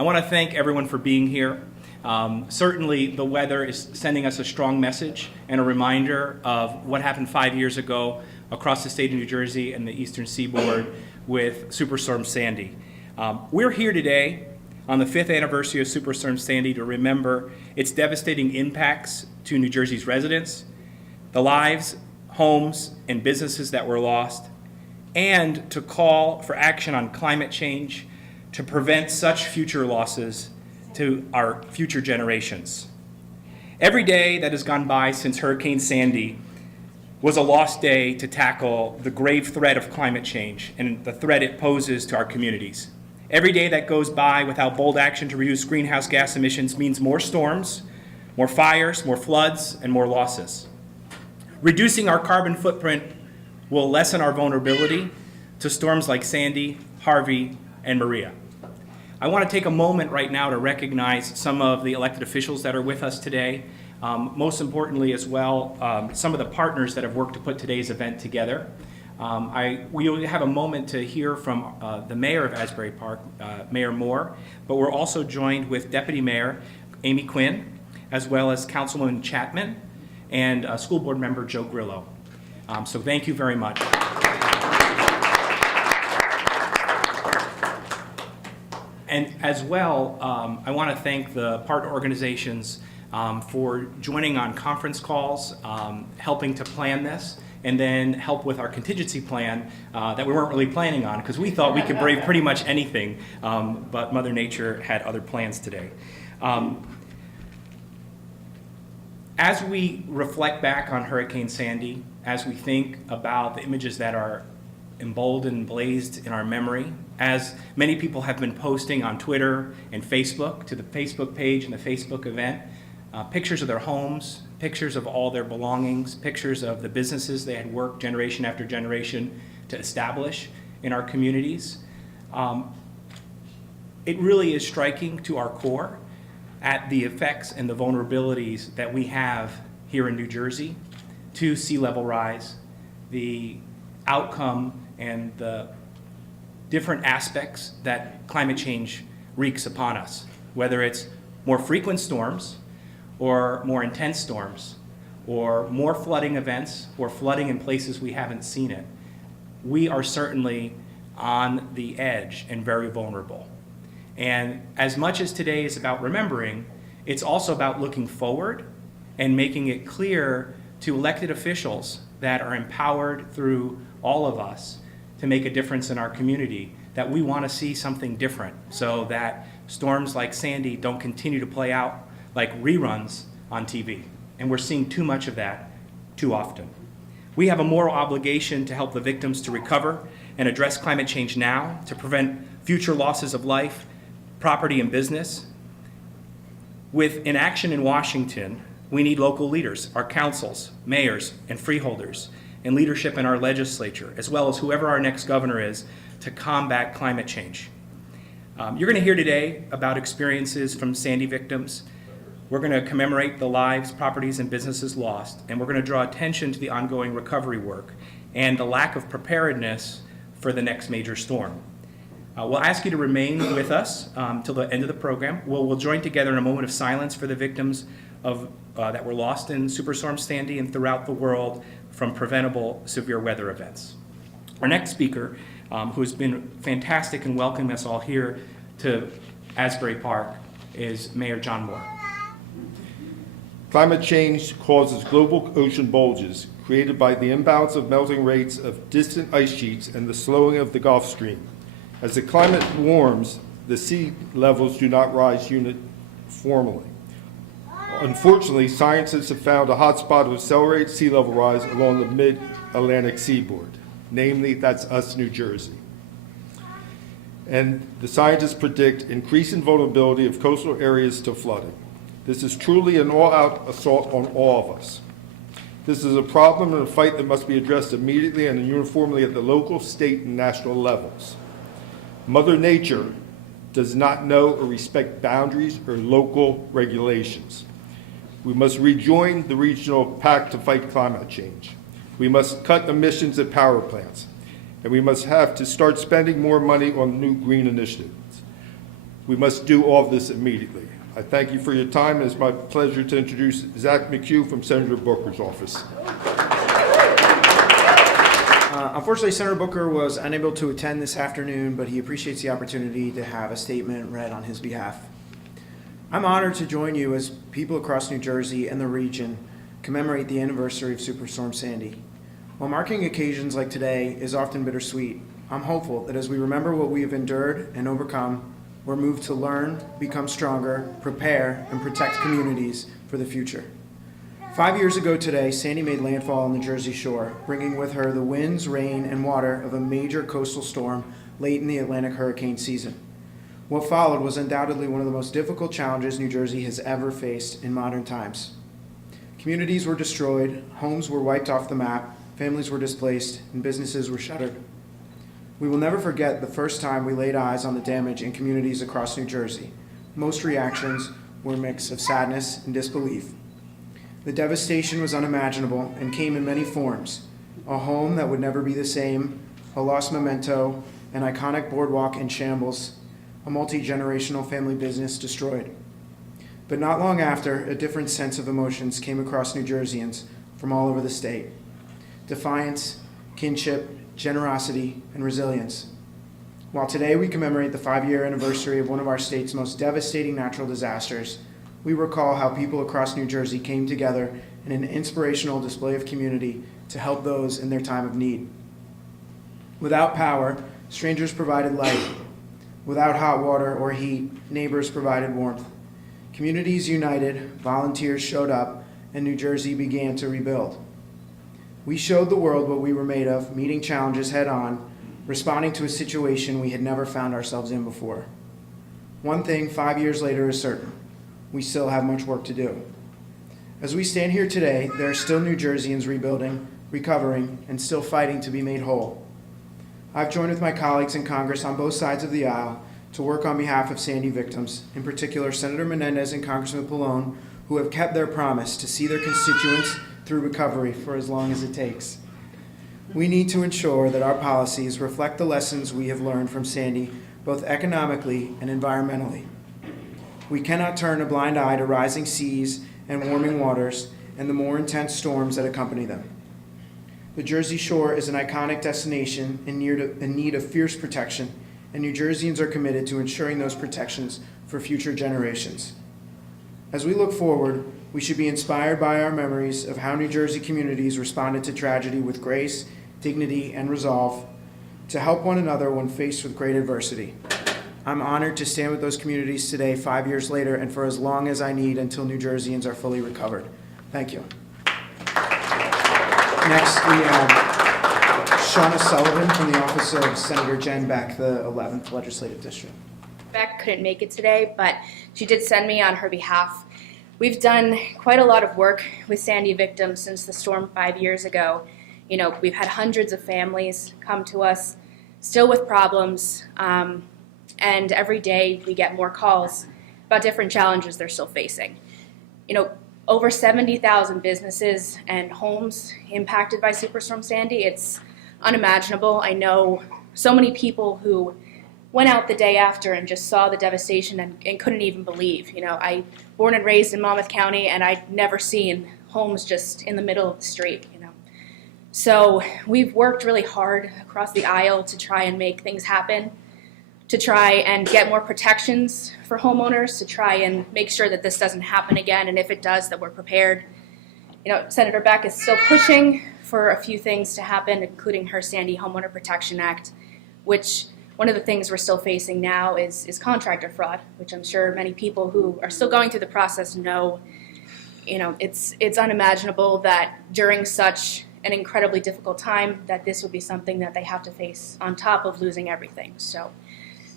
I want to thank everyone for being here. Certainly the weather is sending us a strong message and a reminder of what happened 5 years ago across the state of New Jersey and the eastern seaboard with Superstorm Sandy. We're here today on the 5th anniversary of Superstorm Sandy to remember its devastating impacts to New Jersey's residents, the lives, homes, and businesses that were lost, and to call for action on climate change to prevent such future losses to our future generations. Every day that has gone by since Hurricane Sandy was a lost day to tackle the grave threat of climate change and the threat it poses to our communities. Every day that goes by without bold action to reduce greenhouse gas emissions means more storms, more fires, more floods, and more losses. Reducing our carbon footprint will lessen our vulnerability to storms like Sandy, Harvey, and Maria. I want to take a moment right now to recognize some of the elected officials that are with us today. Most importantly as well, some of the partners that have worked to put today's event together. We will have a moment to hear from the mayor of Asbury Park, Mayor Moore, but we're also joined with Deputy Mayor Amy Quinn, as well as Councilwoman Chapman and School Board Member Joe Grillo. So thank you very much. And as well, I want to thank the partner organizations for joining on conference calls, helping to plan this, and then help with our contingency plan that we weren't really planning on because we thought we could brave pretty much anything, but Mother Nature had other plans today. As we reflect back on Hurricane Sandy, as we think about the images that are emboldened, blazed in our memory, as many people have been posting on Twitter and Facebook, to the Facebook page and the Facebook event, pictures of their homes, pictures of all their belongings, pictures of the businesses they had worked generation after generation to establish in our communities. It really is striking to our core at the effects and the vulnerabilities that we have here in New Jersey to sea level rise, the outcome and the different aspects that climate change wreaks upon us, whether it's more frequent storms or more intense storms or more flooding events or flooding in places we haven't seen it. We are certainly on the edge and very vulnerable. And as much as today is about remembering, it's also about looking forward and making it clear to elected officials that are empowered through all of us to make a difference in our community that we want to see something different so that storms like Sandy don't continue to play out like reruns on TV. And we're seeing too much of that too often. We have a moral obligation to help the victims to recover and address climate change now to prevent future losses of life, property, and business. With inaction in Washington, we need local leaders, our councils, mayors, and freeholders, and leadership in our legislature, as well as whoever our next governor is, to combat climate change. You're going to hear today about experiences from Sandy victims. We're going to commemorate the lives, properties, and businesses lost, and we're going to draw attention to the ongoing recovery work and the lack of preparedness for the next major storm. We'll ask you to remain with us till the end of the program. We'll join together in a moment of silence for the victims that were lost in Superstorm Sandy and throughout the world from preventable severe weather events. Our next speaker, who has been fantastic in welcoming us all here to Asbury Park, is Mayor John Moore. Climate change causes global ocean bulges created by the imbalance of melting rates of distant ice sheets and the slowing of the Gulf Stream. As the climate warms, the sea levels do not rise uniformly. Unfortunately, scientists have found a hotspot of accelerated sea level rise along the mid-Atlantic seaboard. Namely, that's us, New Jersey. And the scientists predict increasing vulnerability of coastal areas to flooding. This is truly an all-out assault on all of us. This is a problem and a fight that must be addressed immediately and uniformly at the local, state, and national levels. Mother Nature does not know or respect boundaries or local regulations. We must rejoin the regional pact to fight climate change. We must cut emissions at power plants, and we must have to start spending more money on new green initiatives. We must do all of this immediately. I thank you for your time, and it's my pleasure to introduce Zach McHugh from Senator Booker's office. Unfortunately, Senator Booker was unable to attend this afternoon, but he appreciates the opportunity to have a statement read on his behalf. I'm honored to join you as people across New Jersey and the region commemorate the anniversary of Superstorm Sandy. While marking occasions like today is often bittersweet, I'm hopeful that as we remember what we have endured and overcome, we're moved to learn, become stronger, prepare, and protect communities for the future. 5 years ago today, Sandy made landfall on the Jersey Shore, bringing with her the winds, rain, and water of a major coastal storm late in the Atlantic hurricane season. What followed was undoubtedly one of the most difficult challenges New Jersey has ever faced in modern times. Communities were destroyed, homes were wiped off the map, families were displaced, and businesses were shuttered. We will never forget the first time we laid eyes on the damage in communities across New Jersey. Most reactions were a mix of sadness and disbelief. The devastation was unimaginable and came in many forms: a home that would never be the same, a lost memento, an iconic boardwalk in shambles, a multi-generational family business destroyed. But not long after, a different sense of emotions came across New Jerseyans from all over the state: defiance, kinship, generosity, and resilience. While today we commemorate the 5-year anniversary of one of our state's most devastating natural disasters, we recall how people across New Jersey came together in an inspirational display of community to help those in their time of need. Without power, strangers provided light. Without hot water or heat, neighbors provided warmth. Communities united, volunteers showed up, and New Jersey began to rebuild. We showed the world what we were made of, meeting challenges head on, responding to a situation we had never found ourselves in before. One thing 5 years later is certain: we still have much work to do. As we stand here today, there are still New Jerseyans rebuilding, recovering, and still fighting to be made whole. I've joined with my colleagues in Congress on both sides of the aisle to work on behalf of Sandy victims, in particular Senator Menendez and Congressman Pallone, who have kept their promise to see their constituents through recovery for as long as it takes. We need to ensure that our policies reflect the lessons we have learned from Sandy, both economically and environmentally. We cannot turn a blind eye to rising seas and warming waters and the more intense storms that accompany them. The Jersey Shore is an iconic destination in need of fierce protection, and New Jerseyans are committed to ensuring those protections for future generations. As we look forward, we should be inspired by our memories of how New Jersey communities responded to tragedy with grace, dignity, and resolve to help one another when faced with great adversity. I'm honored to stand with those communities today, 5 years later, and for as long as I need until New Jerseyans are fully recovered. Thank you. Next, we have Shauna Sullivan from the office of Senator Jen Beck, the 11th Legislative District. Beck couldn't make it today, but she did send me on her behalf. We've done quite a lot of work with Sandy victims since the storm 5 years ago. You know, we've had hundreds of families come to us, still with problems, and every day we get more calls about different challenges they're still facing. You know, over 70,000 businesses and homes impacted by Superstorm Sandy. It's unimaginable. I know so many people who went out the day after and just saw the devastation and couldn't even believe. You know, I born and raised in Monmouth County, and I'd never seen homes just in the middle of the street, you know. So we've worked really hard across the aisle to try and make things happen, to try and get more protections for homeowners, to try and make sure that this doesn't happen again, and if it does, that we're prepared. You know, Senator Beck is still pushing for a few things to happen, including her Sandy Homeowner Protection Act, which one of the things we're still facing now is contractor fraud, which I'm sure many people who are still going through the process know. You know, it's unimaginable that during such an incredibly difficult time that this would be something that they have to face on top of losing everything. So,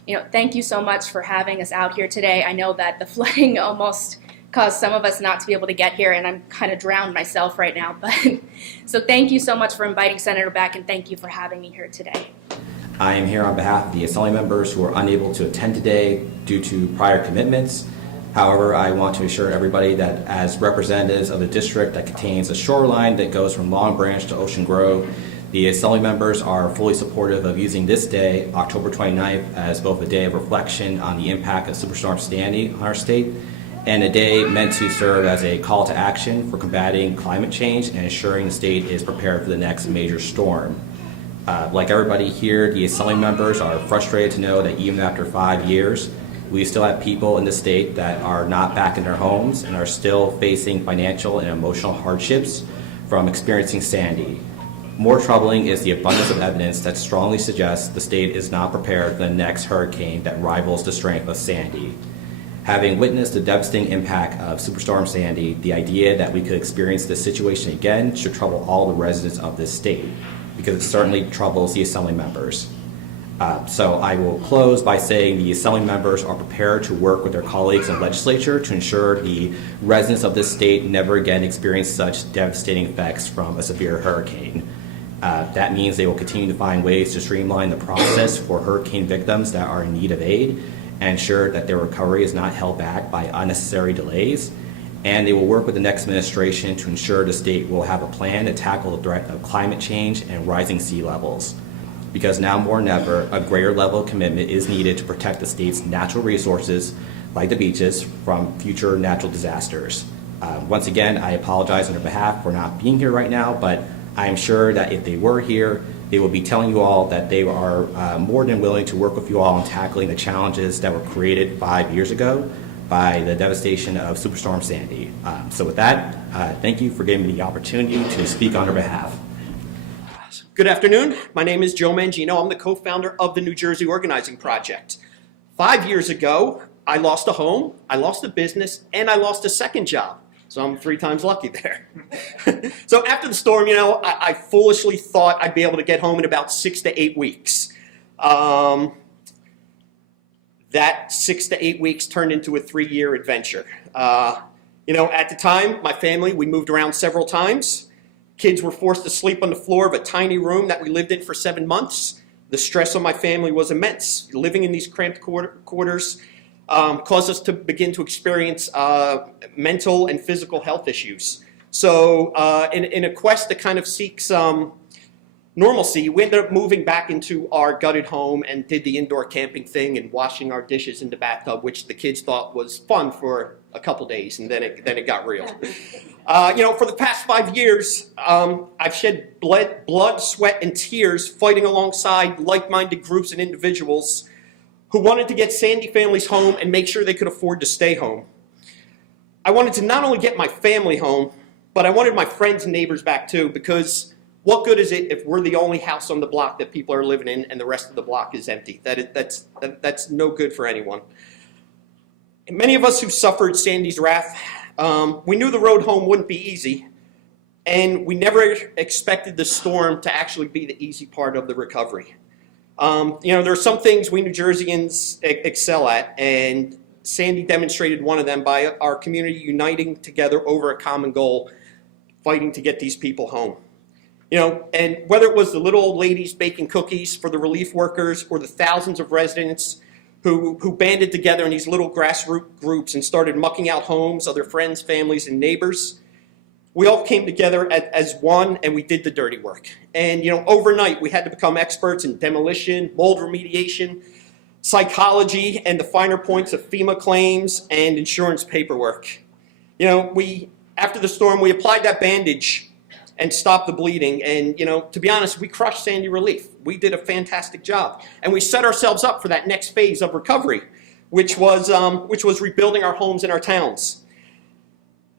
you know, thank you so much for having us out here today. I know that the flooding almost caused some of us not to be able to get here, and I'm kind of drowned myself right now. But so thank you so much for inviting Senator Beck, and thank you for having me here today. I am here on behalf of the assembly members who are unable to attend today due to prior commitments. However, I want to assure everybody that as representatives of the district that contains a shoreline that goes from Long Branch to Ocean Grove, The Assembly members are fully supportive of using this day, October 29th, as both a day of reflection on the impact of Superstorm Sandy on our state and a day meant to serve as a call to action for combating climate change and ensuring the state is prepared for the next major storm. Like everybody here, the Assembly members are frustrated to know that even after 5 years, we still have people in the state that are not back in their homes and are still facing financial and emotional hardships from experiencing Sandy. More troubling is the abundance of evidence that strongly suggests the state is not prepared for the next hurricane that rivals the strength of Sandy. Having witnessed the devastating impact of Superstorm Sandy, the idea that we could experience this situation again should trouble all the residents of this state, because it certainly troubles the Assembly members. So I will close by saying the Assembly members are prepared to work with their colleagues in the legislature to ensure the residents of this state never again experience such devastating effects from a severe hurricane. That means they will continue to find ways to streamline the process for hurricane victims that are in need of aid and ensure that their recovery is not held back by unnecessary delays. And they will work with the next administration to ensure the state will have a plan to tackle the threat of climate change and rising sea levels. Because now more than ever, a greater level of commitment is needed to protect the state's natural resources, like the beaches, from future natural disasters. Once again, I apologize on their behalf for not being here right now, but I am sure that if they were here, they will be telling you all that they are more than willing to work with you all in tackling the challenges that were created 5 years ago by the devastation of Superstorm Sandy. So with that, thank you for giving me the opportunity to speak on their behalf. Good afternoon. My name is Joe Mangino. I'm the co-founder of the New Jersey Organizing Project. 5 years ago, I lost a home, I lost a business, and I lost a second job. So I'm 3 times lucky there. So after the storm, I foolishly thought I'd be able to get home in about 6 to 8 weeks. That 6 to 8 weeks turned into a 3-year adventure. At the time, my family, we moved around several times. Kids were forced to sleep on the floor of a tiny room that we lived in for 7 months. The stress on my family was immense. Living in these cramped quarters caused us to begin to experience mental and physical health issues. So in a quest to kind of seek some normalcy, we ended up moving back into our gutted home and did the indoor camping thing and washing our dishes in the bathtub, which the kids thought was fun for a couple days, and then it got real. For the past 5 years, I've shed blood, sweat, and tears fighting alongside like-minded groups and individuals who wanted to get Sandy families home and make sure they could afford to stay home. I wanted to not only get my family home, but I wanted my friends and neighbors back too, because what good is it if we're the only house on the block that people are living in and the rest of the block is empty? That's no good for anyone. And many of us who suffered Sandy's wrath, we knew the road home wouldn't be easy, and we never expected the storm to actually be the easy part of the recovery. There are some things we New Jerseyans excel at, and Sandy demonstrated one of them by our community uniting together over a common goal, fighting to get these people home. And whether it was the little old ladies baking cookies for the relief workers or the thousands of residents who banded together in these little grassroots groups and started mucking out homes of their friends, families, and neighbors, we all came together as one, and we did the dirty work. And overnight we had to become experts in demolition, mold remediation, psychology, and the finer points of FEMA claims and insurance paperwork. After the storm, we applied that bandage and stopped the bleeding. And to be honest, we crushed Sandy Relief. We did a fantastic job, and we set ourselves up for that next phase of recovery, which was rebuilding our homes and our towns.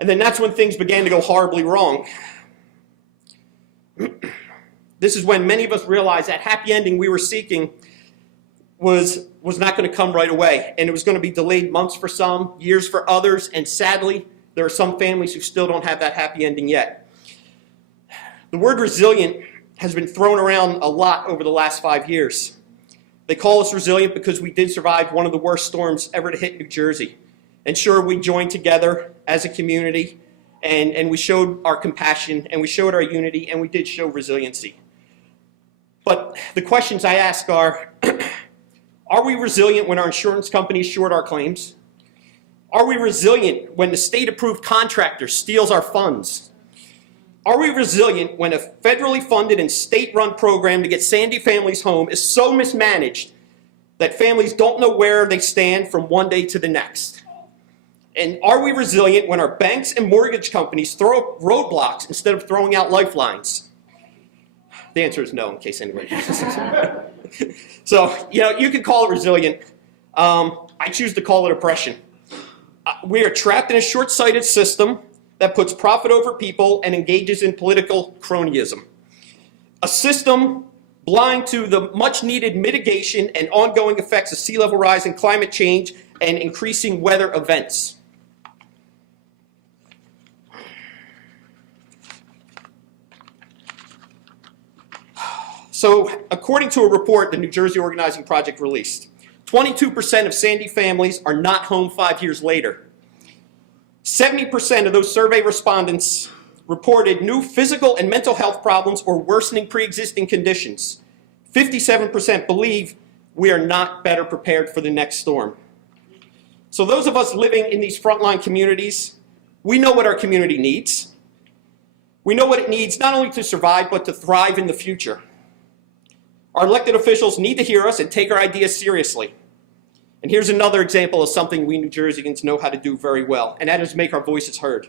And then that's when things began to go horribly wrong. This is when many of us realized that happy ending we were seeking was not going to come right away, and it was going to be delayed months for some, years for others, and sadly, there are some families who still don't have that happy ending yet. The word resilient has been thrown around a lot over the last 5 years. They call us resilient because we did survive one of the worst storms ever to hit New Jersey. And sure, we joined together as a community, and we showed our compassion, and we showed our unity, and we did show resiliency. But the questions I ask are we resilient when our insurance companies short our claims? Are we resilient when the state-approved contractor steals our funds? Are we resilient when a federally funded and state-run program to get Sandy families home is so mismanaged that families don't know where they stand from one day to the next? And are we resilient when our banks and mortgage companies throw up roadblocks instead of throwing out lifelines? The answer is no, in case anybody So, you can call it resilient. I choose to call it oppression. We are trapped in a short-sighted system that puts profit over people and engages in political cronyism. A system blind to the much-needed mitigation and ongoing effects of sea level rise and climate change and increasing weather events. So, according to a report the New Jersey Organizing Project released, 22% of Sandy families are not home 5 years later. 70% of those survey respondents reported new physical and mental health problems or worsening pre-existing conditions. 57% believe we are not better prepared for the next storm. So those of us living in these frontline communities, we know what our community needs. We know what it needs not only to survive, but to thrive in the future. Our elected officials need to hear us and take our ideas seriously. And here's another example of something we New Jerseyans know how to do very well, and that is make our voices heard.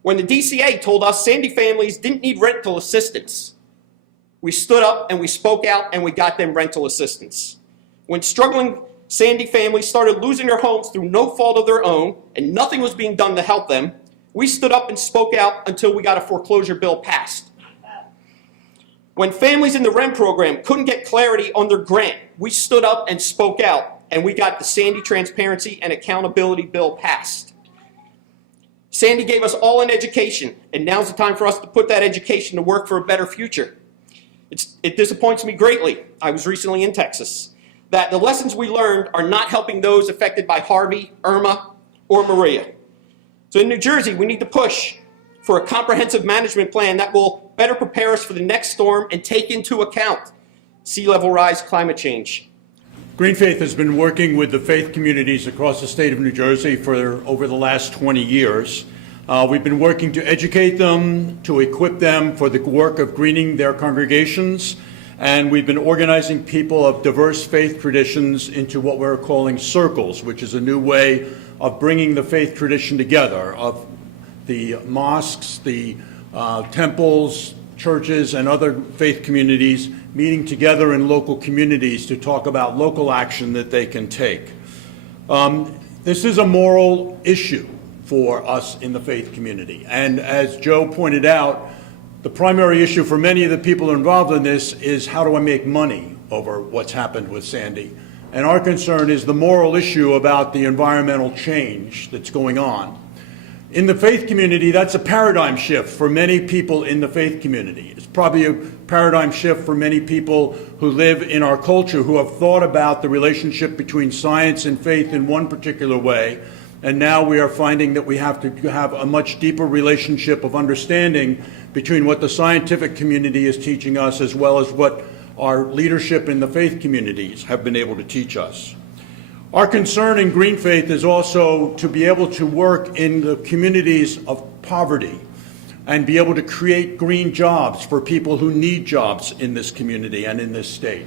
When the DCA told us Sandy families didn't need rental assistance, we stood up and we spoke out and we got them rental assistance. When struggling Sandy families started losing their homes through no fault of their own and nothing was being done to help them, we stood up and spoke out until we got a foreclosure bill passed. When families in the REM program couldn't get clarity on their grant, we stood up and spoke out, and we got the Sandy Transparency and Accountability Bill passed. Sandy gave us all an education, and now's the time for us to put that education to work for a better future. It disappoints me greatly, I was recently in Texas, that the lessons we learned are not helping those affected by Harvey, Irma, or Maria. So in New Jersey, we need to push for a comprehensive management plan that will better prepare us for the next storm and take into account sea level rise, climate change. Green Faith has been working with the faith communities across the state of New Jersey for over the last 20 years. We've been working to educate them, to equip them for the work of greening their congregations, and we've been organizing people of diverse faith traditions into what we're calling circles, which is a new way of bringing the faith tradition together, of the mosques, the temples, churches, and other faith communities meeting together in local communities to talk about local action that they can take. This is a moral issue for us in the faith community. And as Joe pointed out, the primary issue for many of the people involved in this is how do I make money over what's happened with Sandy? And our concern is the moral issue about the environmental change that's going on. In the faith community, that's a paradigm shift for many people in the faith community. It's probably a paradigm shift for many people who live in our culture who have thought about the relationship between science and faith in one particular way. And now we are finding that we have to have a much deeper relationship of understanding between what the scientific community is teaching us as well as what our leadership in the faith communities have been able to teach us. Our concern in Green Faith is also to be able to work in the communities of poverty and be able to create green jobs for people who need jobs in this community and in this state.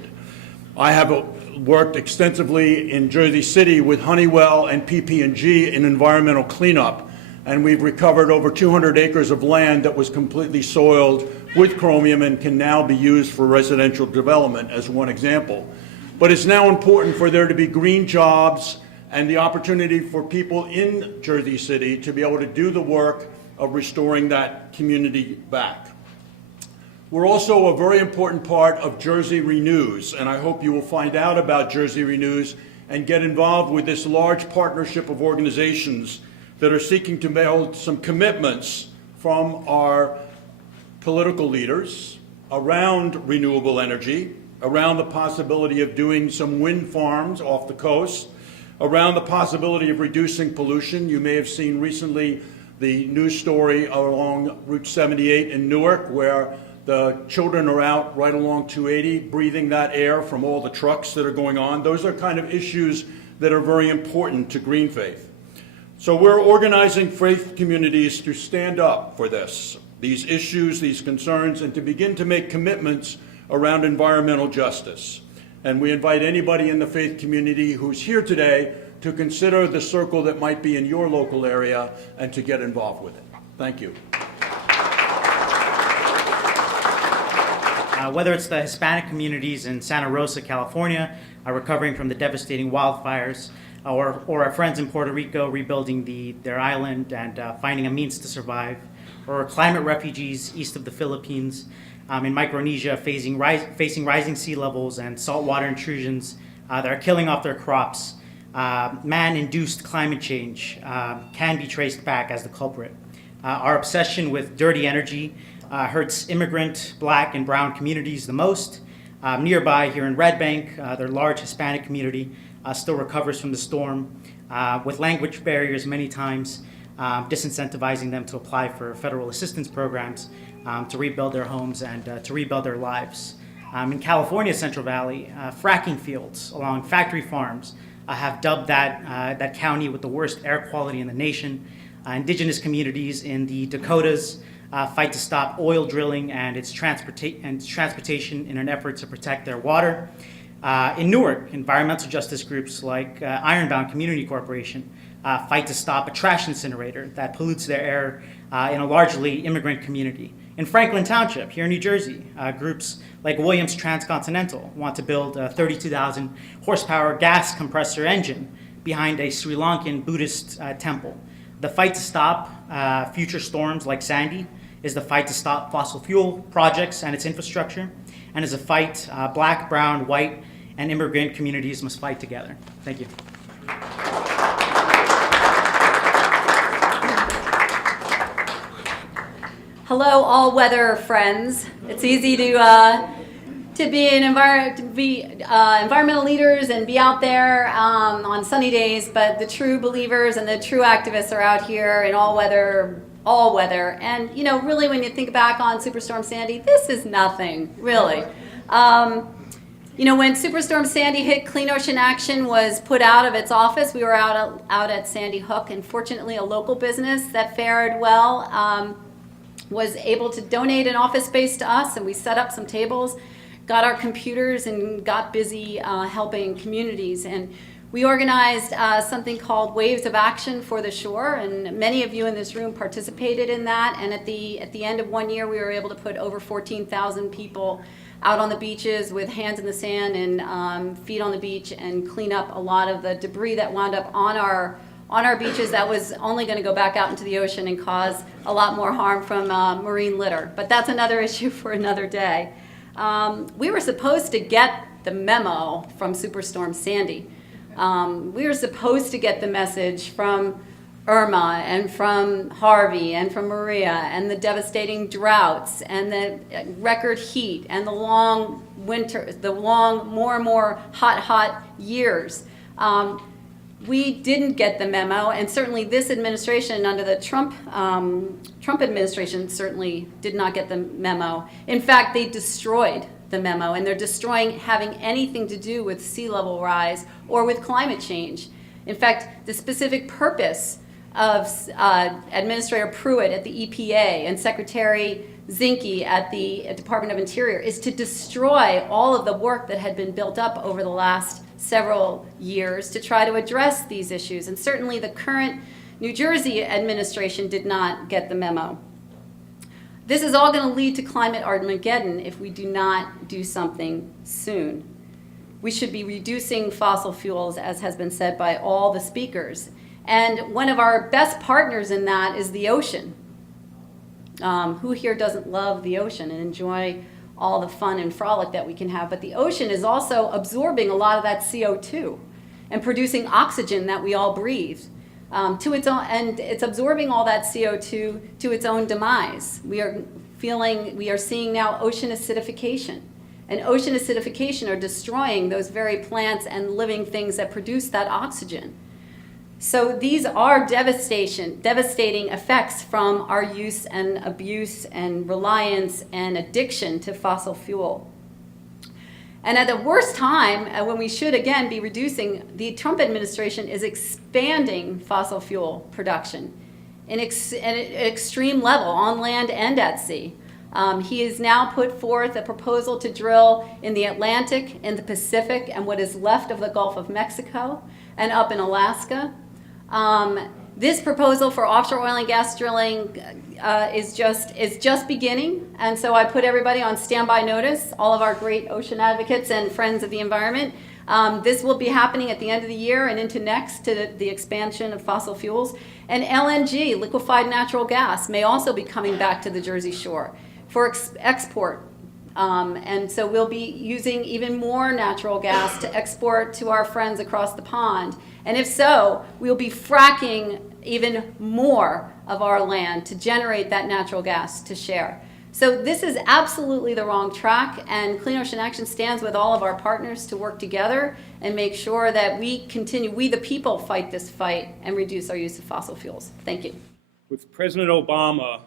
I have worked extensively in Jersey City with Honeywell and PP&G in environmental cleanup, and we've recovered over 200 acres of land that was completely soiled with chromium and can now be used for residential development as one example. But it's now important for there to be green jobs and the opportunity for people in Jersey City to be able to do the work of restoring that community back. We're also a very important part of Jersey Renews, and I hope you will find out about Jersey Renews and get involved with this large partnership of organizations that are seeking to make some commitments from our political leaders around renewable energy, around the possibility of doing some wind farms off the coast, around the possibility of reducing pollution. You may have seen recently the news story along Route 78 in Newark where the children are out right along 280 breathing that air from all the trucks that are going on. Those are kind of issues that are very important to Green Faith. So we're organizing faith communities to stand up for these issues, these concerns, and to begin to make commitments around environmental justice. And we invite anybody in the faith community who's here today to consider the circle that might be in your local area and to get involved with it. Thank you. Whether it's the Hispanic communities in Santa Rosa, California, recovering from the devastating wildfires, or our friends in Puerto Rico rebuilding their island and finding a means to survive, or climate refugees east of the Philippines, in Micronesia facing rising sea levels and saltwater intrusions that are killing off their crops. Man-induced climate change can be traced back as the culprit. Our obsession with dirty energy hurts immigrant, Black, and brown communities the most. Nearby here in Red Bank, their large Hispanic community still recovers from the storm, with language barriers many times disincentivizing them to apply for federal assistance programs to rebuild their homes and to rebuild their lives. In California's Central Valley, fracking fields along factory farms have dubbed that county with the worst air quality in the nation. Indigenous communities in the Dakotas fight to stop oil drilling and its transportation in an effort to protect their water. In Newark, environmental justice groups like Ironbound Community Corporation fight to stop a trash incinerator that pollutes their air in a largely immigrant community. In Franklin Township, here in New Jersey, groups like Williams Transcontinental want to build a 32,000 horsepower gas compressor engine behind a Sri Lankan Buddhist temple. The fight to stop future storms like Sandy is the fight to stop fossil fuel projects and its infrastructure, and is a fight Black, brown, white, and immigrant communities must fight together. Thank you. Hello, all-weather friends. It's easy to be environmental leaders and be out there on sunny days, but the true believers and the true activists are out here in all weather. And really, when you think back on Superstorm Sandy, this is nothing, really. When Superstorm Sandy hit, Clean Ocean Action was put out of its office. We were out at Sandy Hook, and fortunately, a local business that fared well was able to donate an office space to us, and we set up some tables, got our computers, and got busy helping communities. And we organized something called Waves of Action for the Shore, and many of you in this room participated in that. And at the end of 1 year, we were able to put over 14,000 people out on the beaches with hands in the sand and feet on the beach and clean up a lot of the debris that wound up on our beaches that was only going to go back out into the ocean and cause a lot more harm from marine litter. But that's another issue for another day. We were supposed to get the memo from Superstorm Sandy. We were supposed to get the message from Irma and from Harvey and from Maria and the devastating droughts and the record heat and the long winter, the long, more and more hot years. We didn't get the memo, and certainly this administration under the Trump administration certainly did not get the memo. In fact, they destroyed the memo, and they're destroying having anything to do with sea level rise or with climate change. In fact, the specific purpose of Administrator Pruitt at the EPA and Secretary Zinke at the Department of Interior is to destroy all of the work that had been built up over the last several years to try to address these issues. And certainly the current New Jersey administration did not get the memo. This is all going to lead to climate Armageddon if we do not do something soon. We should be reducing fossil fuels, as has been said by all the speakers. And one of our best partners in that is the ocean. Who here doesn't love the ocean and enjoy all the fun and frolic that we can have? But the ocean is also absorbing a lot of that CO2 and producing oxygen that we all breathe to its own, and it's absorbing all that CO2 to its own demise. We are seeing now ocean acidification. And ocean acidification are destroying those very plants and living things that produce that oxygen. So these are devastating effects from our use and abuse and reliance and addiction to fossil fuel. And at the worst time, when we should again be reducing, the Trump administration is expanding fossil fuel production at an extreme level on land and at sea. He has now put forth a proposal to drill in the Atlantic, in the Pacific, and what is left of the Gulf of Mexico, and up in Alaska. This proposal for offshore oil and gas drilling is just beginning, and so I put everybody on standby notice, all of our great ocean advocates and friends of the environment. This will be happening at the end of the year and into next to the expansion of fossil fuels. And LNG, liquefied natural gas, may also be coming back to the Jersey Shore for export. And so we'll be using even more natural gas to export to our friends across the pond. And if so, we'll be fracking even more of our land to generate that natural gas to share. So this is absolutely the wrong track, and Clean Ocean Action stands with all of our partners to work together and make sure that we the people, fight this fight and reduce our use of fossil fuels. Thank you. With President Obama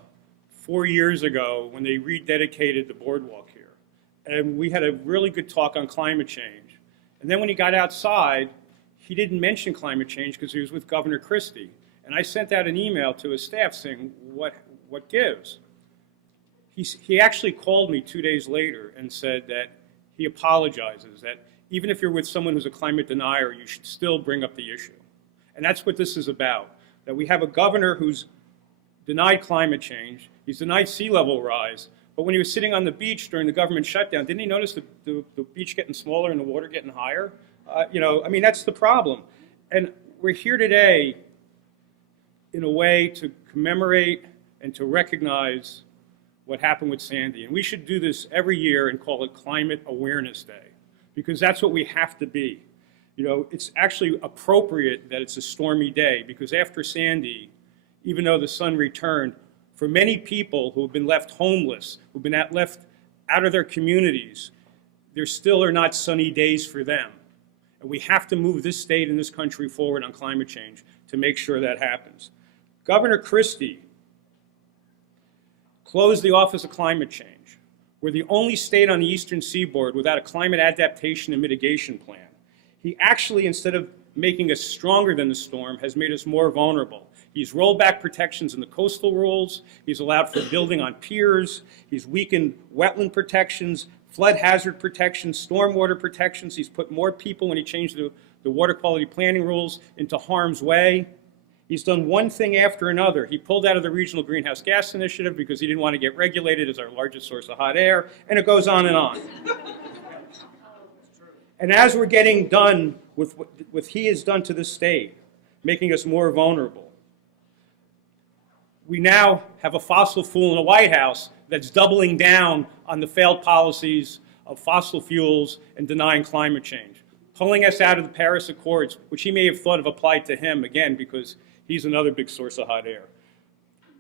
4 years ago when they rededicated the boardwalk here, and we had a really good talk on climate change. And then when he got outside, he didn't mention climate change because he was with Governor Christie. And I sent out an email to his staff saying, what gives? He actually called me 2 days later and said that he apologizes, that even if you're with someone who's a climate denier, you should still bring up the issue. And that's what this is about, that we have a governor who's denied climate change, he's denied sea level rise, but when he was sitting on the beach during the government shutdown, didn't he notice the beach getting smaller and the water getting higher? That's the problem. And we're here today in a way to commemorate and to recognize what happened with Sandy. And we should do this every year and call it Climate Awareness Day, because that's what we have to be. It's actually appropriate that it's a stormy day, because after Sandy, even though the sun returned, for many people who have been left homeless, who've been left out of their communities, there still are not sunny days for them. And we have to move this state and this country forward on climate change to make sure that happens. Governor Christie closed the Office of Climate Change. We're the only state on the eastern seaboard without a climate adaptation and mitigation plan. He actually, instead of making us stronger than the storm, has made us more vulnerable. He's rolled back protections in the coastal rules. He's allowed for building on piers. He's weakened wetland protections, flood hazard protections, stormwater protections. He's put more people, when he changed the water quality planning rules, into harm's way. He's done one thing after another. He pulled out of the Regional Greenhouse Gas Initiative because he didn't want to get regulated as our largest source of hot air, and it goes on and on. And as we're getting done with what he has done to this state, making us more vulnerable, we now have a fossil fuel in the White House that's doubling down on the failed policies of fossil fuels and denying climate change, pulling us out of the Paris Accords, which he may have thought of applied to him, again, because he's another big source of hot air.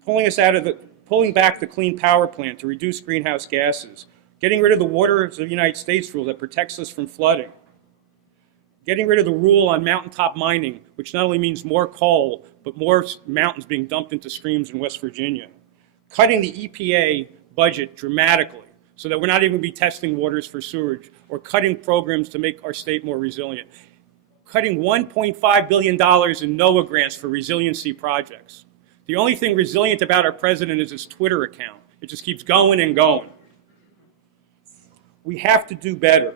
Pulling back the Clean Power Plan to reduce greenhouse gases, getting rid of the Waters of the United States rule that protects us from flooding, getting rid of the rule on mountaintop mining, which not only means more coal, but more mountains being dumped into streams in West Virginia, cutting the EPA budget dramatically so that we're not even going to be testing waters for sewage, or cutting programs to make our state more resilient, cutting $1.5 billion in NOAA grants for resiliency projects. The only thing resilient about our president is his Twitter account. It just keeps going and going. We have to do better.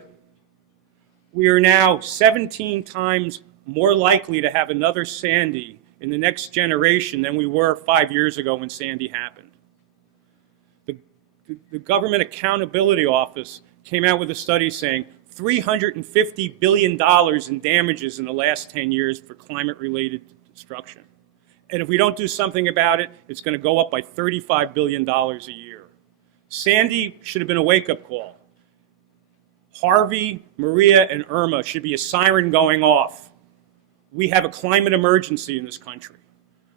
We are now 17 times more likely to have another Sandy in the next generation than we were 5 years ago when Sandy happened. The Government Accountability Office came out with a study saying $350 billion in damages in the last 10 years for climate-related destruction. And if we don't do something about it, it's going to go up by $35 billion a year. Sandy should have been a wake-up call. Harvey, Maria, and Irma should be a siren going off. We have a climate emergency in this country.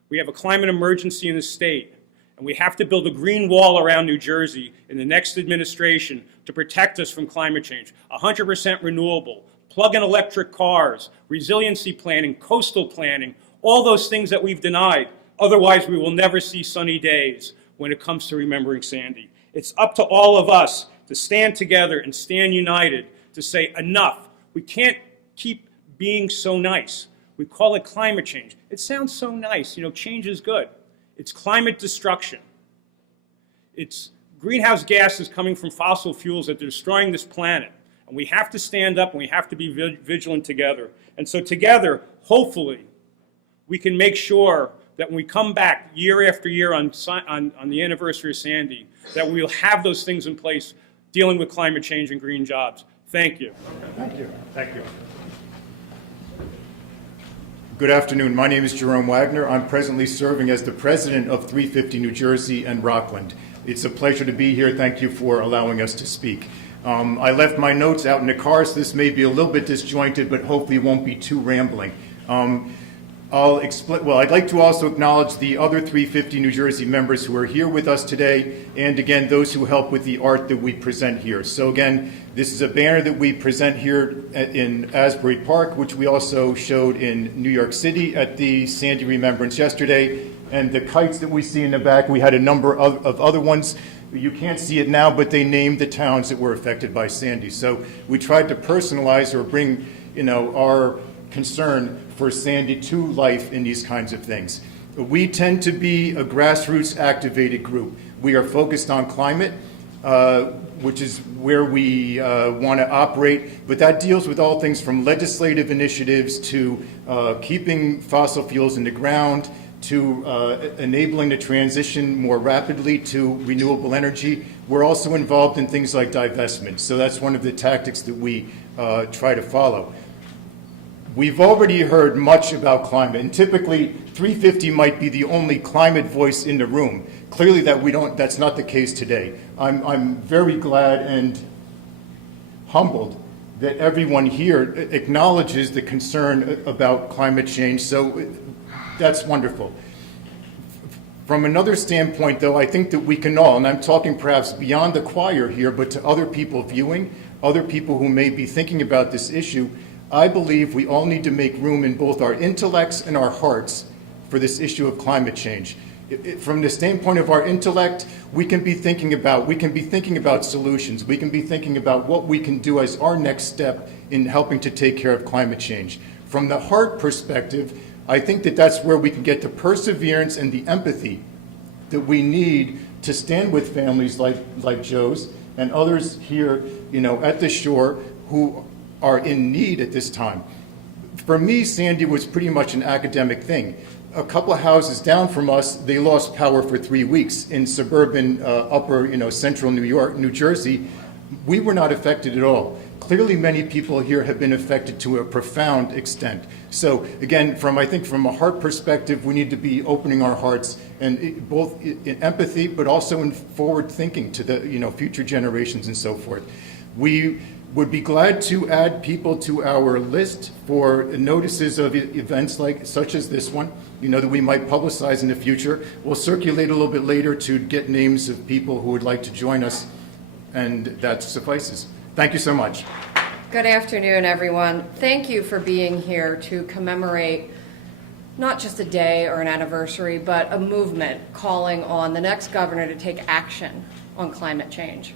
We have a climate emergency in this state. And we have to build a green wall around New Jersey in the next administration to protect us from climate change. 100% renewable, plug-in electric cars, resiliency planning, coastal planning, all those things that we've denied. Otherwise, we will never see sunny days when it comes to remembering Sandy. It's up to all of us to stand together and stand united to say enough. We can't keep being so nice. We call it climate change. It sounds so nice. You know, change is good. It's climate destruction. It's greenhouse gases coming from fossil fuels that are destroying this planet. And we have to stand up and we have to be vigilant together. And so together, hopefully, we can make sure that when we come back year after year on the anniversary of Sandy, that we'll have those things in place dealing with climate change and green jobs. Thank you. Thank you. Thank you. Good afternoon. My name is Jerome Wagner. I'm presently serving as the president of 350 New Jersey and Rockland. It's a pleasure to be here. Thank you for allowing us to speak. I left my notes out in the car, so this may be a little bit disjointed, but hopefully it won't be too rambling. I'll explain. Well, I'd like to also acknowledge the other 350 New Jersey members who are here with us today, and again, those who help with the art that we present here. So again, this is a banner that we present here in Asbury Park, which we also showed in New York City at the Sandy Remembrance yesterday. And the kites that we see in the back, we had a number of other ones. You can't see it now, but they named the towns that were affected by Sandy. So we tried to personalize or bring, our concern for Sandy to life in these kinds of things. We tend to be a grassroots activated group. We are focused on climate, which is where we want to operate, but that deals with all things from legislative initiatives to keeping fossil fuels in the ground, to enabling the transition more rapidly to renewable energy. We're also involved in things like divestment, so that's one of the tactics that we try to follow. We've already heard much about climate, and typically 350 might be the only climate voice in the room. Clearly that's not the case today. I'm very glad and humbled that everyone here acknowledges the concern about climate change, so that's wonderful. From another standpoint, though, I think that we can all, and I'm talking perhaps beyond the choir here, but to other people viewing, other people who may be thinking about this issue, I believe we all need to make room in both our intellects and our hearts for this issue of climate change. From the standpoint of our intellect, we can be thinking about solutions. We can be thinking about what we can do as our next step in helping to take care of climate change. From the heart perspective, I think that that's where we can get the perseverance and the empathy that we need to stand with families like Joe's and others here, at the shore who are in need at this time. For me, Sandy was pretty much an academic thing. A couple of houses down from us, they lost power for 3 weeks in suburban upper, central New Jersey. We were not affected at all. Clearly, many people here have been affected to a profound extent. So again, from a heart perspective, we need to be opening our hearts and both in empathy, but also in forward thinking to the future generations and so forth. We would be glad to add people to our list for notices of events such as this one, that we might publicize in the future. We'll circulate a little bit later to get names of people who would like to join us, and that suffices. Thank you so much. Good afternoon, everyone. Thank you for being here to commemorate not just a day or an anniversary, but a movement calling on the next governor to take action on climate change.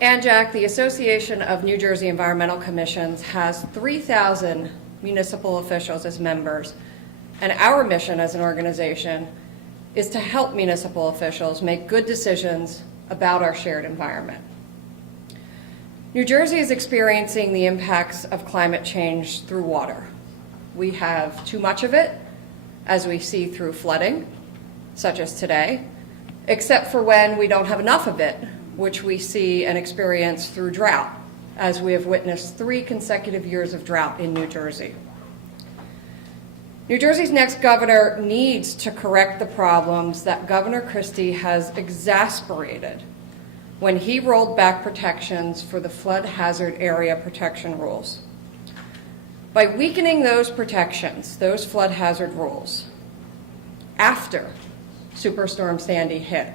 ANJAC, the Association of New Jersey Environmental Commissions, has 3,000 municipal officials as members, and our mission as an organization is to help municipal officials make good decisions about our shared environment. New Jersey is experiencing the impacts of climate change through water. We have too much of it, as we see through flooding, such as today, except for when we don't have enough of it, which we see and experience through drought, as we have witnessed 3 consecutive years of drought in New Jersey. New Jersey's next governor needs to correct the problems that Governor Christie has exasperated when he rolled back protections for the flood hazard area protection rules. By weakening those protections, those flood hazard rules, after Superstorm Sandy hit,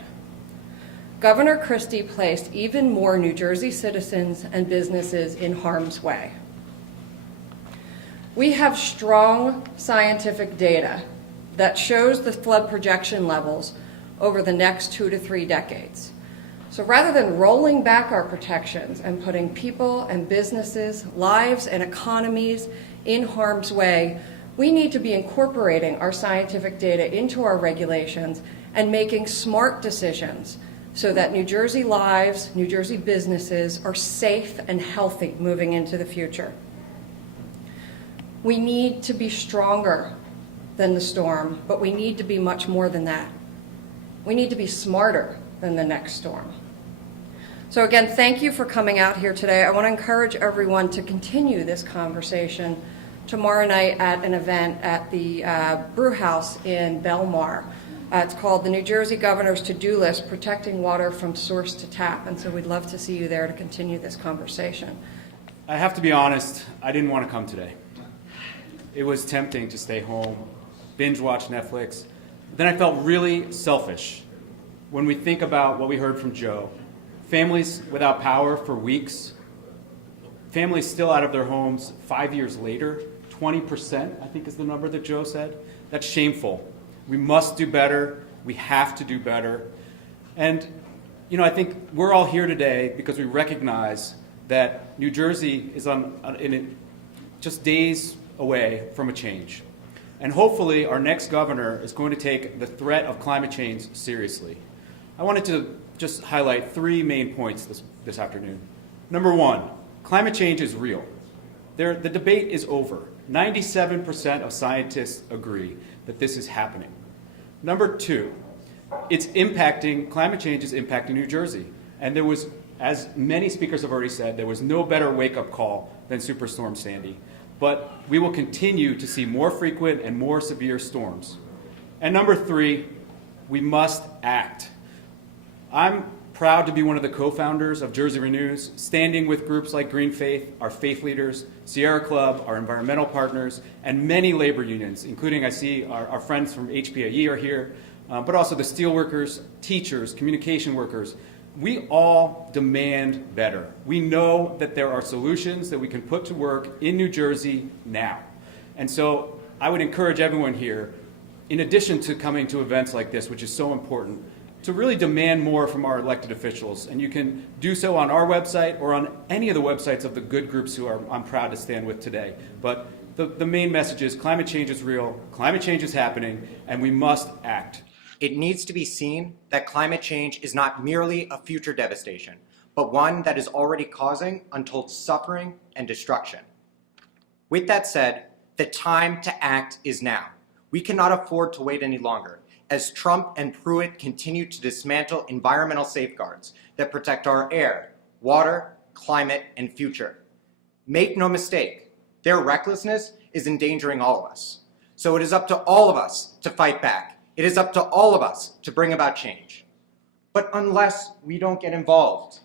Governor Christie placed even more New Jersey citizens and businesses in harm's way. We have strong scientific data that shows the flood projection levels over the next 2 to 3 decades. So rather than rolling back our protections and putting people and businesses, lives and economies in harm's way, we need to be incorporating our scientific data into our regulations and making smart decisions so that New Jersey lives, New Jersey businesses are safe and healthy moving into the future. We need to be stronger than the storm, but we need to be much more than that. We need to be smarter than the next storm. So again, thank you for coming out here today. I want to encourage everyone to continue this conversation tomorrow night at an event at the Brew House in Belmar. It's called the New Jersey Governor's To-Do List, Protecting Water from Source to Tap. And so we'd love to see you there to continue this conversation. I have to be honest, I didn't want to come today. It was tempting to stay home, binge watch Netflix. But then I felt really selfish when we think about what we heard from Joe. Families without power for weeks, families still out of their homes 5 years later, 20%, I think is the number that Joe said. That's shameful. We must do better. We have to do better. And, you know, I think we're all here today because we recognize that New Jersey is just days away from a change. And hopefully our next governor is going to take the threat of climate change seriously. I wanted to just highlight 3 main points this afternoon. Number 1, climate change is real. The debate is over. 97% of scientists agree that this is happening. Number 2, climate change is impacting New Jersey. And there was, as many speakers have already said, there was no better wake-up call than Superstorm Sandy. But we will continue to see more frequent and more severe storms. And number 3, we must act. I'm proud to be one of the co-founders of Jersey Renews, standing with groups like Green Faith, our faith leaders, Sierra Club, our environmental partners, and many labor unions, including I see our friends from HPAE are here, but also the steelworkers, teachers, communication workers. We all demand better. We know that there are solutions that we can put to work in New Jersey now. And so I would encourage everyone here, in addition to coming to events like this, which is so important, to really demand more from our elected officials. And you can do so on our website or on any of the websites of the good groups who I'm proud to stand with today. But the main message is climate change is real, climate change is happening, and we must act. It needs to be seen that climate change is not merely a future devastation, but one that is already causing untold suffering and destruction. With that said, the time to act is now. We cannot afford to wait any longer, as Trump and Pruitt continue to dismantle environmental safeguards that protect our air, water, climate, and future. Make no mistake, their recklessness is endangering all of us. So it is up to all of us to fight back. It is up to all of us to bring about change. But unless we don't get involved,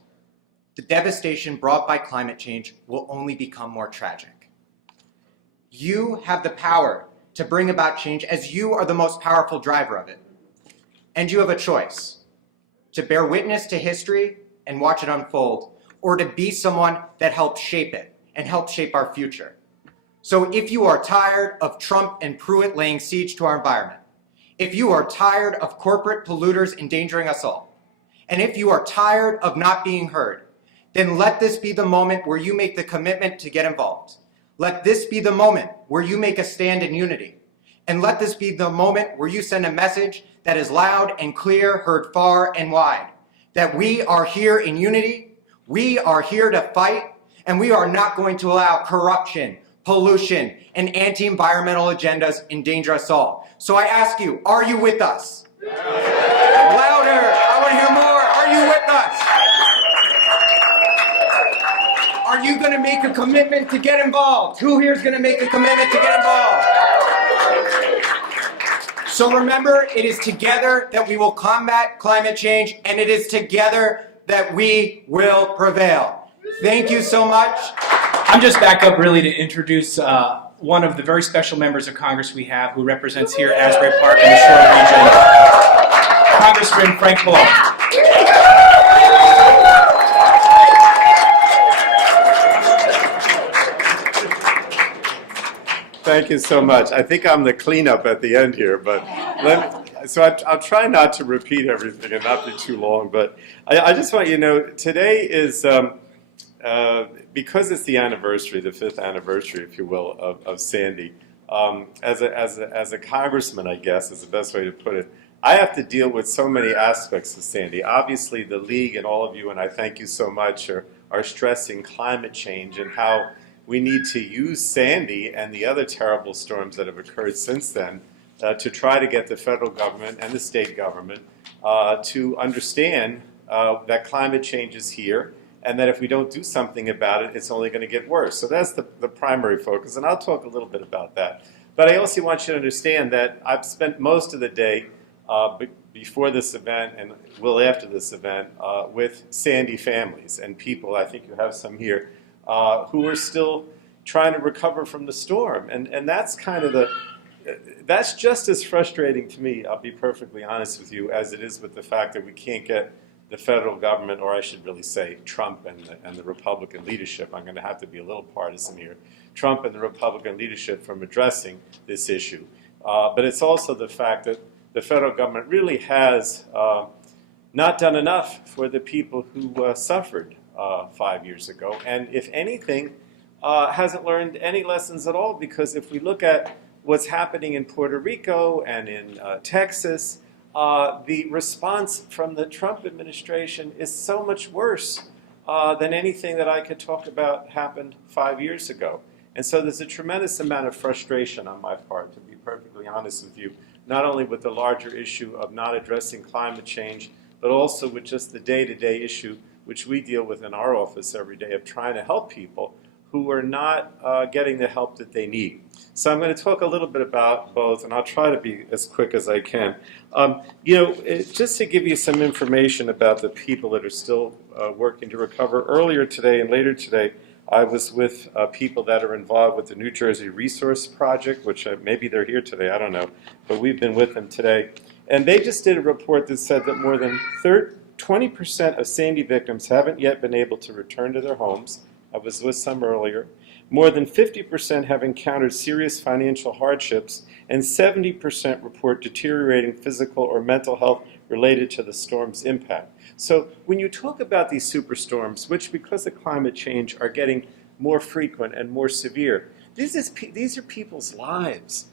the devastation brought by climate change will only become more tragic. You have the power to bring about change, as you are the most powerful driver of it. And you have a choice: to bear witness to history and watch it unfold, or to be someone that helps shape it and helps shape our future. So if you are tired of Trump and Pruitt laying siege to our environment, if you are tired of corporate polluters endangering us all, and if you are tired of not being heard, then let this be the moment where you make the commitment to get involved. Let this be the moment where you make a stand in unity. And let this be the moment where you send a message that is loud and clear, heard far and wide. That we are here in unity, we are here to fight, and we are not going to allow corruption, pollution, and anti-environmental agendas endanger us all. So I ask you, are you with us? Louder, I want to hear more. Are you with us? Are you going to make a commitment to get involved? Who here is going to make a commitment to get involved? So remember, it is together that we will combat climate change, and it is together that we will prevail. Thank you so much. I'm just back up really to introduce one of the very special members of Congress we have who represents here at Asbury Park in the Shore region, Congressman Frank Pallone. Thank you so much. I think I'm the cleanup at the end here, but So I'll try not to repeat everything and not be too long, but I just want you to know today is, because it's the anniversary, the 5th anniversary, if you will, of Sandy, as a congressman, I guess is the best way to put it, I have to deal with so many aspects of Sandy. Obviously, the league and all of you, and I thank you so much, are stressing climate change and how we need to use Sandy and the other terrible storms that have occurred since then to try to get the federal government and the state government to understand that climate change is here and that if we don't do something about it, it's only going to get worse. So that's the primary focus, and I'll talk a little bit about that. But I also want you to understand that I've spent most of the day before this event and will after this event with Sandy families and people, I think you have some here, who are still trying to recover from the storm. And that's kind of that's just as frustrating to me, I'll be perfectly honest with you, as it is with the fact that we can't get the federal government, or I should really say Trump and the Republican leadership, I'm going to have to be a little partisan here, Trump and the Republican leadership from addressing this issue. But it's also the fact that the federal government really has not done enough for the people who suffered 5 years ago, and if anything, hasn't learned any lessons at all, because if we look at what's happening in Puerto Rico and in Texas, the response from the Trump administration is so much worse than anything that I could talk about happened 5 years ago. And so there's a tremendous amount of frustration on my part, to be perfectly honest with you, not only with the larger issue of not addressing climate change, but also with just the day-to-day issue which we deal with in our office every day of trying to help people who are not getting the help that they need. So I'm going to talk a little bit about both, and I'll try to be as quick as I can. Just to give you some information about the people that are still working to recover, earlier today and later today, I was with people that are involved with the New Jersey Resource Project, which maybe they're here today, I don't know, but we've been with them today. And they just did a report that said that more than 20% of Sandy victims haven't yet been able to return to their homes. I was with some earlier. More than 50% have encountered serious financial hardships, and 70% report deteriorating physical or mental health related to the storm's impact. So when you talk about these superstorms, which because of climate change are getting more frequent and more severe, these are people's lives.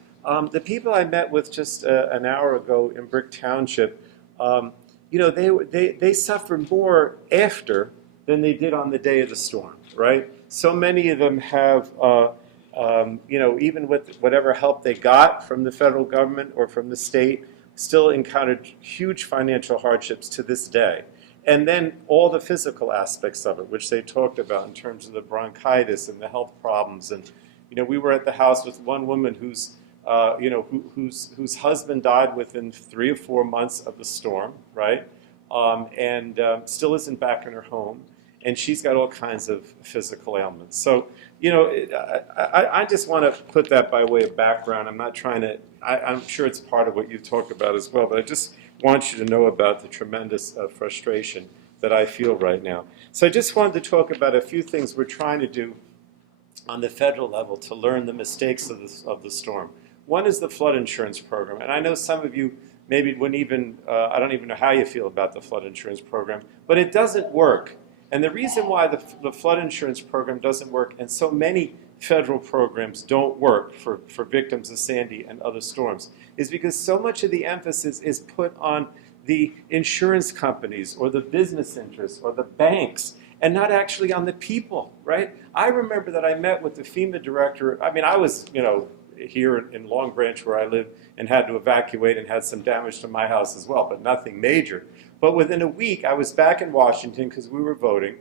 The people I met with just an hour ago in Brick Township, they suffered more after than they did on the day of the storm, right? So many of them have, even with whatever help they got from the federal government or from the state, still encountered huge financial hardships to this day. And then all the physical aspects of it, which they talked about in terms of the bronchitis and the health problems. And, we were at the house with one woman whose husband died within 3 or 4 months of the storm, right? And still isn't back in her home. And she's got all kinds of physical ailments. So, I just want to put that by way of background. I'm not trying to, I'm sure it's part of what you talk about as well, but I just want you to know about the tremendous frustration that I feel right now. So I just wanted to talk about a few things we're trying to do on the federal level to learn the mistakes of the storm. One is the flood insurance program. And I know some of you maybe wouldn't even, I don't even know how you feel about the flood insurance program, but it doesn't work. And the reason why the flood insurance program doesn't work, and so many federal programs don't work for victims of Sandy and other storms, is because so much of the emphasis is put on the insurance companies or the business interests or the banks and not actually on the people, right? I remember that I met with the FEMA director. I mean, I was, here in Long Branch where I live and had to evacuate and had some damage to my house as well, but nothing major. But within a week, I was back in Washington because we were voting,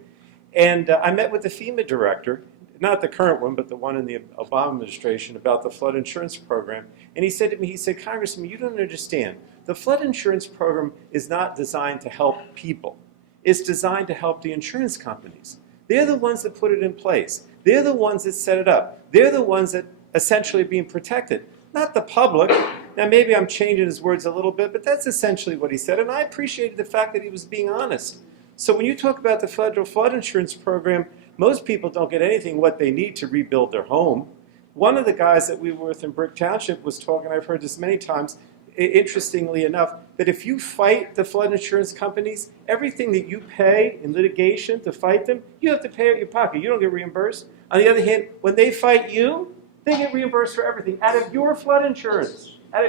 and I met with the FEMA director, not the current one, but the one in the Obama administration, about the flood insurance program. And he said to me, Congressman, you don't understand. The flood insurance program is not designed to help people. It's designed to help the insurance companies. They're the ones that put it in place. They're the ones that set it up. They're the ones that essentially are being protected, not the public. Now, maybe I'm changing his words a little bit, but that's essentially what he said, and I appreciated the fact that he was being honest. So when you talk about the federal flood insurance program, most people don't get anything what they need to rebuild their home. One of the guys that we were with in Brick Township was talking, I've heard this many times, interestingly enough, that if you fight the flood insurance companies, everything that you pay in litigation to fight them, you have to pay out of your pocket. You don't get reimbursed. On the other hand, when they fight you, they get reimbursed for everything out of your flood insurance, out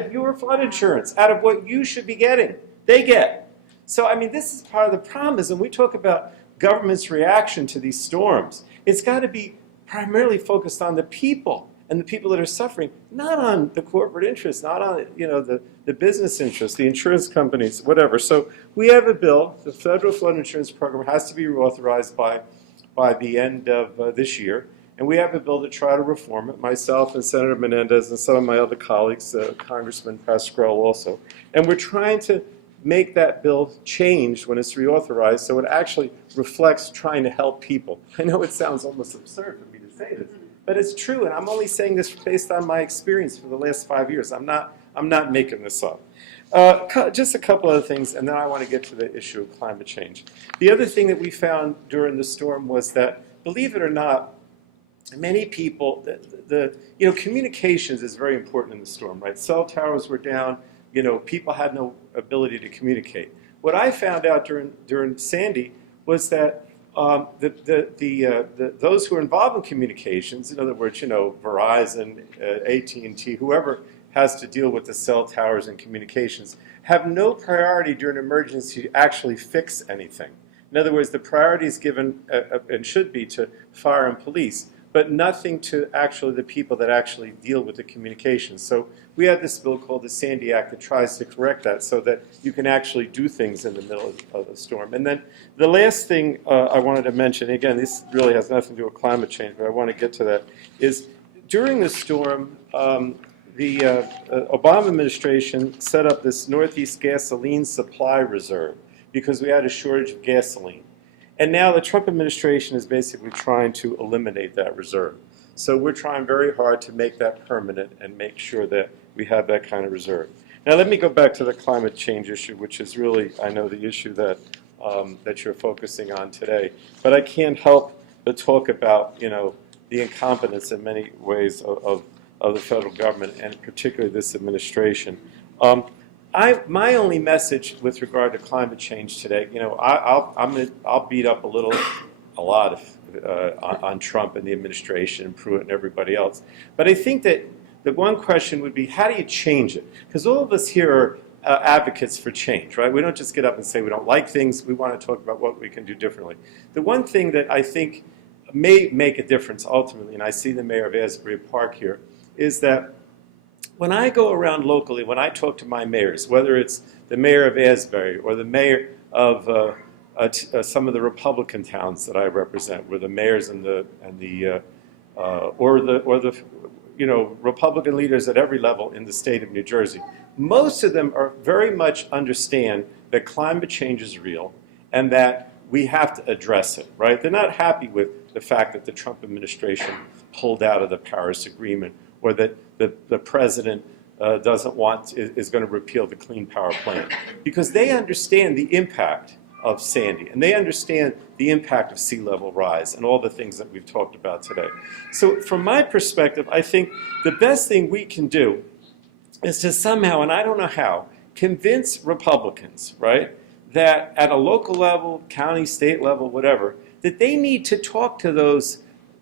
of what you should be getting. They get. So, I mean, this is part of the problem is when we talk about government's reaction to these storms, it's got to be primarily focused on the people and the people that are suffering, not on the corporate interests, not on the business interests, the insurance companies, whatever. So we have a bill. The federal flood insurance program has to be reauthorized by the end of this year. And we have a bill to try to reform it, myself and Senator Menendez and some of my other colleagues, Congressman Pascrell also. And we're trying to make that bill change when it's reauthorized so it actually reflects trying to help people. I know it sounds almost absurd for me to say this, but it's true, and I'm only saying this based on my experience for the last 5 years. I'm not making this up. Just a couple other things, and then I want to get to the issue of climate change. The other thing that we found during the storm was that, believe it or not, many people, communications is very important in the storm, right? Cell towers were down. People had no ability to communicate. What I found out during Sandy was that those who are involved in communications, in other words, Verizon, AT&T, whoever has to deal with the cell towers and communications, have no priority during an emergency to actually fix anything. In other words, the priority is given and should be to fire and police, but nothing to actually the people that actually deal with the communications. So we have this bill called the Sandy Act that tries to correct that so that you can actually do things in the middle of the storm. And then the last thing I wanted to mention, again, this really has nothing to do with climate change, but I want to get to that, is during the storm, the Obama administration set up this Northeast gasoline supply reserve because we had a shortage of gasoline. And now the Trump administration is basically trying to eliminate that reserve. So we're trying very hard to make that permanent and make sure that we have that kind of reserve. Now let me go back to the climate change issue, which is really, I know, the issue that you're focusing on today. But I can't help but talk about, the incompetence in many ways of the federal government, and particularly this administration. My only message with regard to climate change today, I'll beat up a lot on Trump and the administration and Pruitt and everybody else. But I think that the one question would be, how do you change it? Because all of us here are advocates for change, right? We don't just get up and say we don't like things. We want to talk about what we can do differently. The one thing that I think may make a difference ultimately, and I see the mayor of Asbury Park here, is that when I go around locally, when I talk to my mayors, whether it's the mayor of Asbury or the mayor of some of the Republican towns that I represent, where the mayors or the Republican leaders at every level in the state of New Jersey, most of them are very much understand that climate change is real and that we have to address it, right? They're not happy with the fact that the Trump administration pulled out of the Paris Agreement, or that the president is going to repeal the Clean Power Plan, because they understand the impact of Sandy, and they understand the impact of sea level rise and all the things that we've talked about today. So from my perspective, I think the best thing we can do is to somehow, and I don't know how, convince Republicans, right, that at a local level, county, state level, whatever, that they need to talk to those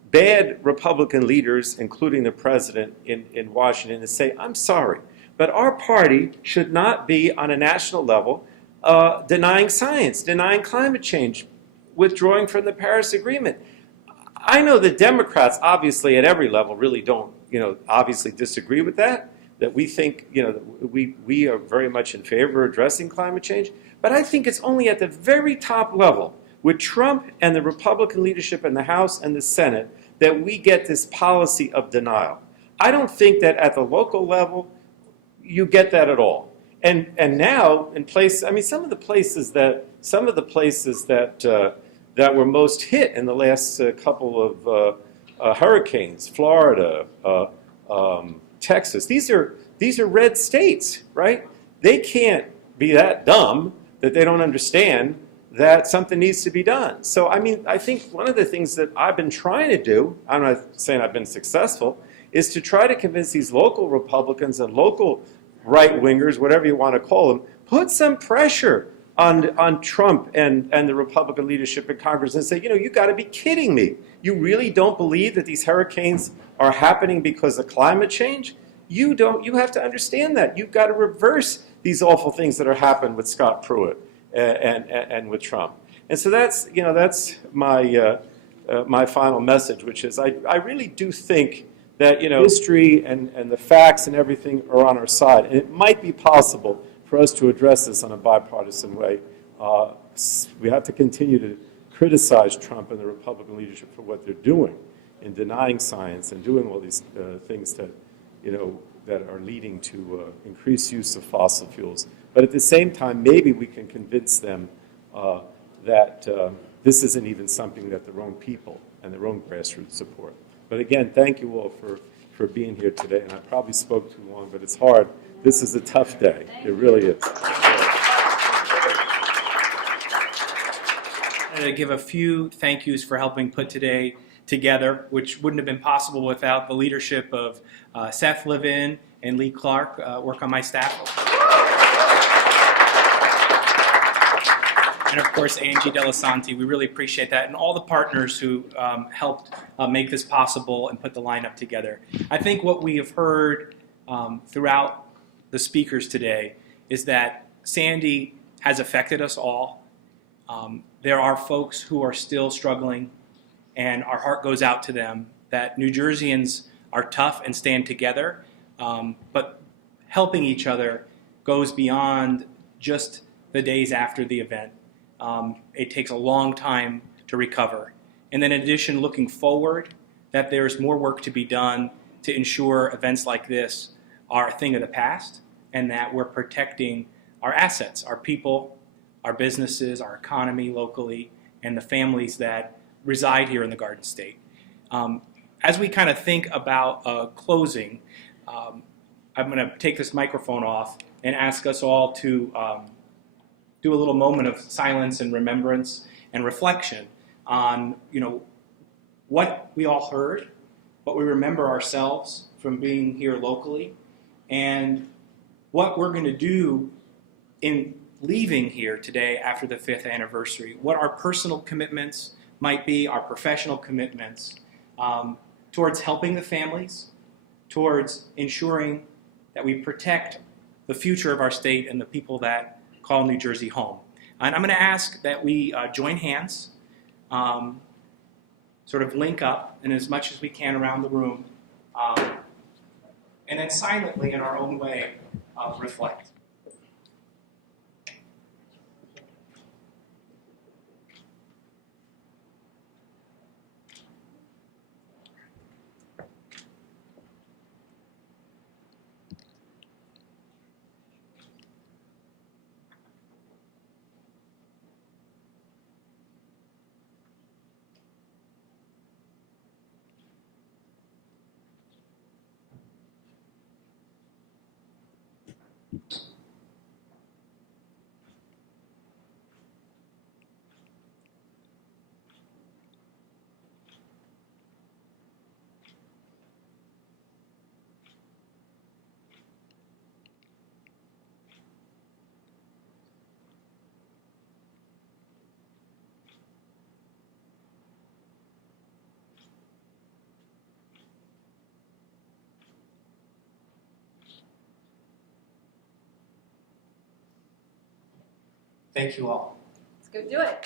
bad Republican leaders, including the president in Washington, and say, I'm sorry, but our party should not be on a national level denying science, denying climate change, withdrawing from the Paris Agreement. I know the Democrats, obviously, at every level, really don't, obviously disagree with that we think, we are very much in favor of addressing climate change. But I think it's only at the very top level, with Trump and the Republican leadership in the House and the Senate, that we get this policy of denial. I don't think that at the local level you get that at all. And now in place, I mean, some of the places that were most hit in the last couple of hurricanes, Florida, Texas, these are red states, right? They can't be that dumb that they don't understand that something needs to be done. So, I mean, I think one of the things that I've been trying to do, I'm not saying I've been successful, is to try to convince these local Republicans and local right-wingers, whatever you want to call them, put some pressure on Trump and the Republican leadership in Congress and say, you got to be kidding me. You really don't believe that these hurricanes are happening because of climate change? You have to understand that. You've got to reverse these awful things that are happening with Scott Pruitt and with Trump. And so that's my my final message, which is I really do think that history and the facts and everything are on our side, and it might be possible for us to address this in a bipartisan way. We have to continue to criticize Trump and the Republican leadership for what they're doing in denying science and doing all these things that that are leading to increased use of fossil fuels. But at the same time, maybe we can convince them that this isn't even something that their own people and their own grassroots support. But again, thank you all for being here today. And I probably spoke too long, but it's hard. This is a tough day. It really is. And to give a few thank yous for helping put today together, which wouldn't have been possible without the leadership of Seth Levin and Lee Clark, work on my staff. And of course, Angie Delasanti, we really appreciate that, and all the partners who helped make this possible and put the lineup together. I think what we have heard throughout the speakers today is that Sandy has affected us all. There are folks who are still struggling, and our heart goes out to them, that New Jerseyans are tough and stand together, but helping each other goes beyond just the days after the event. It takes a long time to recover. And then in addition, looking forward, that there's more work to be done to ensure events like this are a thing of the past, and that we're protecting our assets, our people, our businesses, our economy locally, and the families that reside here in the Garden State. As we kind of think about closing, I'm going to take this microphone off and ask us all to do a little moment of silence and remembrance and reflection on, what we all heard, what we remember ourselves from being here locally, and what we're going to do in leaving here today after the 5th anniversary, what our personal commitments might be, our professional commitments towards helping the families, towards ensuring that we protect the future of our state and the people that call New Jersey home. And I'm going to ask that we join hands, sort of link up, and as much as we can around the room, and then silently in our own way reflect. Thank you all. Let's go do it.